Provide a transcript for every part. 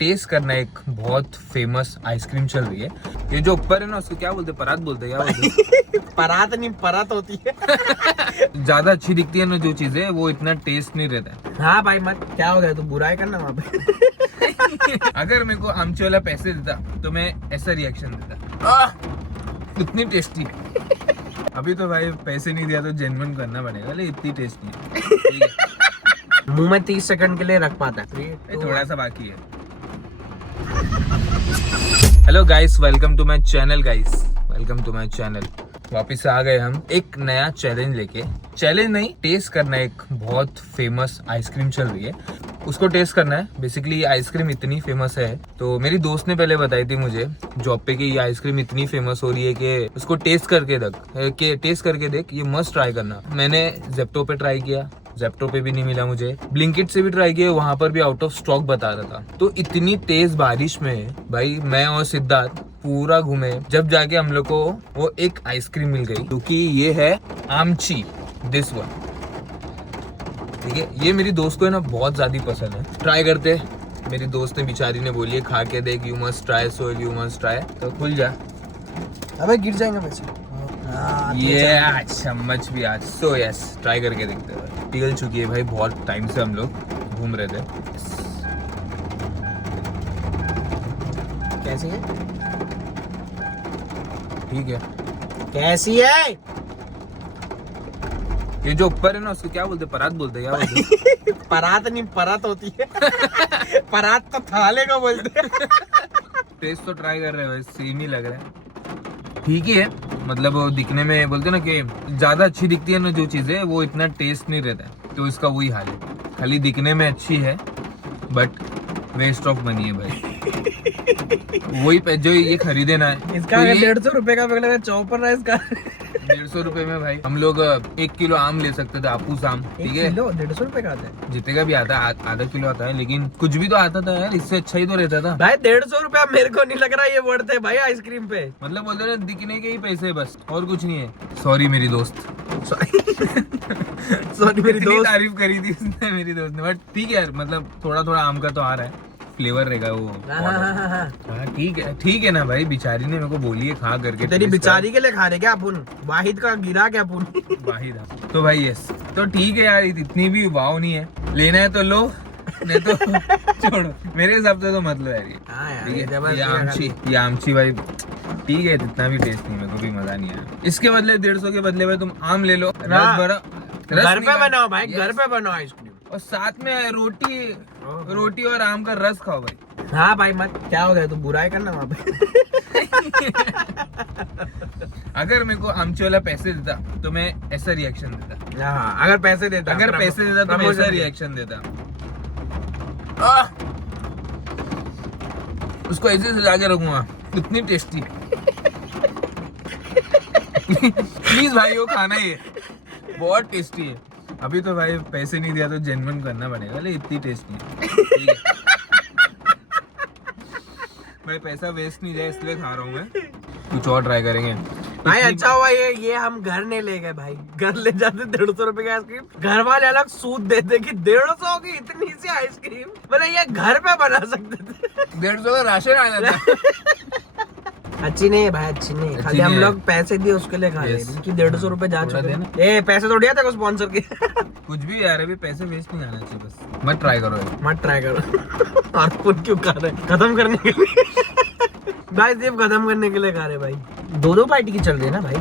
Test करना है। एक बहुत फेमस आइसक्रीम चल रही है। ये जो ऊपर है ना उसको क्या बोलते हैं, परात बोलते हैं, क्या बोलते हैं? परात नहीं, परत होती है। ज्यादा अच्छी दिखती है ना जो चीजें, वो इतना टेस्ट नहीं रहता है। हाँ भाई मत, क्या हो गया, तू बुराई करना वहाँ पे। अगर मेरे को आमची वाला पैसे देता तो मैं ऐसा रिएक्शन देता, इतनी टेस्टी। अभी तो भाई पैसे नहीं दिया तो जेन्युइन करना पड़ेगा, लेकिन इतनी टेस्टी है। मुंह में 30 सेकंड के लिए रख पाता है, थोड़ा सा बाकी है। Hello guys, welcome to my channel. Welcome to my channel. वापिस आ गए हम एक नया चैलेंज लेके। चैलेंज नहीं, टेस्ट करना है। एक बहुत फेमस आइसक्रीम चल रही है, उसको टेस्ट करना है। बेसिकली आइसक्रीम इतनी फेमस है, तो मेरी दोस्त ने पहले बताई थी मुझे जॉब पे कि ये आइसक्रीम इतनी फेमस हो रही है कि उसको टेस्ट करके देख, ये मस्ट ट्राई करना। मैंने जेप्टो पे ट्राई किया, जेप्टो पे भी नहीं मिला मुझे। ब्लिंकिट से भी ट्राई किया, वहां पर भी आउट ऑफ स्टॉक बता रहा था। तो इतनी तेज बारिश में भाई मैं और सिद्धार्थ पूरा घूमे, जब जाके हम लोग को वो एक आइसक्रीम मिल गई, क्योंकि ये है आमची, दिस वन। ठीक है, ये मेरी दोस्त को है ना बहुत ज्यादा पसंद है। ट्राई करते, मेरी दोस्त ने बेचारी ने बोली है खा के देख, you must try, so you must try. तो खुल जा, अबे गिर जाएंगे वैसे। ये चम्मच भी आज, सो यस, ट्राई करके देखते हैं। पिघल चुकी है भाई, बहुत टाइम से हम लोग घूम रहे थे। कैसी है? ठीक है। कैसी है? ये जो ऊपर है ना उसको क्या बोलते हैं, परात बोलते हैं, क्या बोलते हैं? परात नहीं, परत होती है। परात तो थाले को बोलते हैं। टेस्ट तो ट्राई कर रहे हो, सेम ही लग रहा है। ठीक ही है, मतलब वो दिखने में बोलते ना कि ज्यादा अच्छी दिखती है ना जो चीजें, वो इतना टेस्ट नहीं रहता है। तो इसका वही हाल है, खाली दिखने में अच्छी है बट वेस्ट ऑफ मनी है भाई। वही जो ये खरीदे ना है, इसका तो 150 रुपए का लगा, चौपर है इसका। 150 रुपए में भाई हम लोग 1 किलो आम ले सकते थे, आपूस आम। ठीक है, 150 रुपए का आता है, जितने का भी आता है, आधा किलो आता है, लेकिन कुछ भी तो आता था यार, इससे अच्छा ही तो रहता था भाई। 150 रुपया मेरे को नहीं लग रहा ये वर्थ है भाई आइसक्रीम पे। मतलब बोलते ना दिखने के ही पैसे, बस और कुछ नहीं है। सॉरी मेरी दोस्त, सॉरी मेरी दोस्त। तारीफ करी थी उसने, मेरी दोस्त ने, बट ठीक है यार, मतलब थोड़ा थोड़ा आम का तो आ रहा है, फ्लेवर रहेगा वो। हाँ ठीक है ना भाई, बिचारी ने मेरे को बोली है खा करके। तेरी बिचारी के लिए खा रहे क्या अपन? वाहिद का गिरा क्या अपन? वाहिद, तो भाई यस, तो ठीक है यार, इतनी भी वाव नहीं है। लेना है तो लो, नहीं तो छोड़ो। मेरे हिसाब से तो मतलब यार ये ठीक है। ये आमची भाई ठीक है, इतना भी टेस्ट नहीं, मेरे को भी मजा नहीं आया। इसके बदले 150 के बदले में तुम आम ले लो, रस भरा, घर पे बनाओ भाई, घर पे बनाओ आइसक्रीम, और साथ में रोटी और आम का रस खाओ भाई। हाँ भाई मत, क्या हो गया, तू बुराई करना वहाँ पे। अगर मेरे को आमची वाला पैसे देता तो मैं ऐसा रिएक्शन देता। हाँ, अगर पैसे देता तो मैं ऐसा रिएक्शन देता। उसको ऐसे सजा के रखूंगा, इतनी टेस्टी। प्लीज भाई वो खाना ही है, बहुत टेस्टी है। अभी तो भाई पैसे नहीं दिया तो जेन्युइन करना पड़ेगा, लेकिन इतनी टेस्टी है। भाई पैसा वेस्ट नहीं जाए इसलिए खा रहा हूँ मैं। कुछ और ट्राई करेंगे भाई। अच्छा हुआ ये हम घर नहीं ले गए भाई, घर ले जाते 150 रुपए की आइसक्रीम, घर वाले अलग सूद देते कि 150 की इतनी सी आइसक्रीम, मतलब ये घर पे बना सकते थे। 150 का राशन आ जाता। अच्छी नहीं है भाई, अच्छी नहीं है, खाली हम लोग पैसे दिए उसके लिए खा रहे हैं कि 150 रुपए जा चुके हैं। ए पैसे तो दिया था स्पॉन्सर के। कुछ भी यार, अभी पैसे वेस्ट नहीं आना चाहिए, बस मत ट्राई करो यार, मत ट्राई करो। और क्यों खा रहे, खत्म करने के लिए भाई, सिर्फ खत्म करने के लिए खा रहे भाई। 2 पार्टी की चल रही है ना भाई,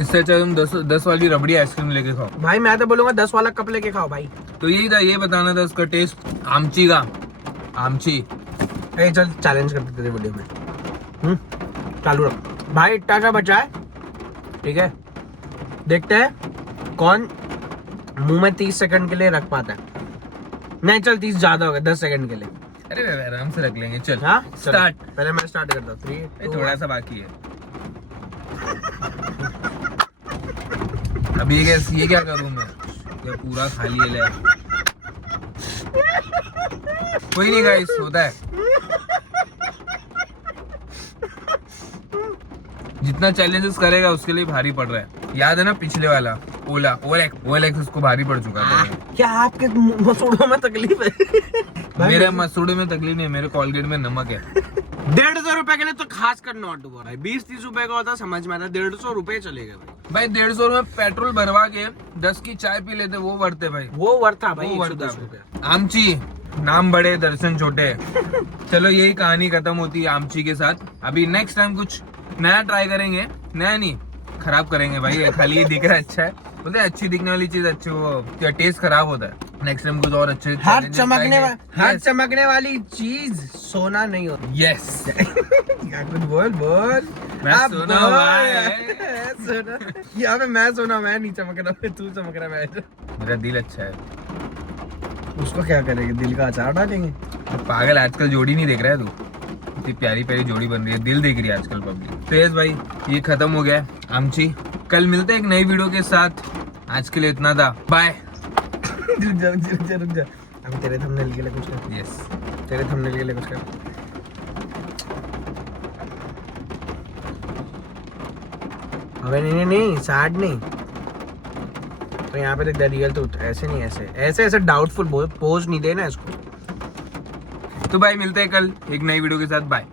इससे अच्छा तुम 10 वाली रबड़ी आइसक्रीम लेके खाओ भाई। मैं तो बोलूंगा 10 वाला कप लेके खाओ भाई। तो यही था, ये बताना था उसका टेस्ट आमची का। आमची चल चैलेंज कर देते थे वीडियो में। चालू रख भाई, इतना का बचा है, ठीक है। देखते हैं कौन मुंह में 30 सेकंड के लिए रख पाता है। नहीं चल 30 ज्यादा होगा, 10 सेकंड के लिए। अरे आराम से रख लेंगे, चल। हाँ स्टार्ट। पहले मैं स्टार्ट करता हूँ। 3 थोड़ा सा बाकी है अभी। ये क्या करूँ मैं, ये पूरा खाली है। कोई नहीं गाइस, होता है। जितना चैलेंजेस करेगा उसके लिए भारी पड़ रहा है। याद है ना पिछले वाला ओला OLX उसको भारी पड़ चुका था। क्या आपके मसूड़ों में तकलीफ है? भाई मेरे मसूड़े में तकलीफ नहीं है, मेरे कोलगेट में नमक है। 150 रुपए के लिए तो खास कर नॉट हुआ भाई। 20-30 रुपए का होता समझ में आता, 150 रुपए चले गए भाई। 150 में पेट्रोल भरवा के 10 की चाय पी लेते, वो वर्ते भाई, वो वर्थ था भाई, वो 110 वर्थ रुपए। आमची नाम बड़े दर्शन छोटे। चलो यही कहानी खत्म होती है आमची के साथ। अभी नेक्स्ट टाइम कुछ नया ट्राई करेंगे, नया नहीं खराब करेंगे भाई। खाली ये दिख रहा है अच्छा है, बोलते हैं अच्छी दिखने वाली चीज अच्छी, वो टेस्ट खराब होता है। नेक्स्ट टाइम कुछ और अच्छे हाथ चमकने वाली चीज सोना नहीं होती। यस कुछ बोल मैं अब सोना बोल। हुआ है। सोना यहाँ पे मैं सोना, मैं नहीं चमक रहा, तू चमक रहा है। मेरा दिल अच्छा है। उसको क्या करेंगे, दिल का अचार डालेंगे। पागल, आजकल जोड़ी नहीं देख रहा है तू? इतनी प्यारी प्यारी जोड़ी बन रही है, दिल देख रही है आजकल पब्लिक। तो यस भाई, ये खत्म हो गया आमची। कल मिलते हैं एक नई वीडियो के साथ। आज के लिए इतना था, बाय। रुक जा। अब तेरे थंबनेल के लिए कुछ कर। यस तेरे थंबनेल के लिए कुछ कर। अबे नहीं सैड नहीं। तो यहाँ पे देख रियल, तो ऐसे नहीं, ऐसे डाउटफुल पोज नहीं देना इसको। तो भाई मिलते हैं कल एक नई वीडियो के साथ, बाय।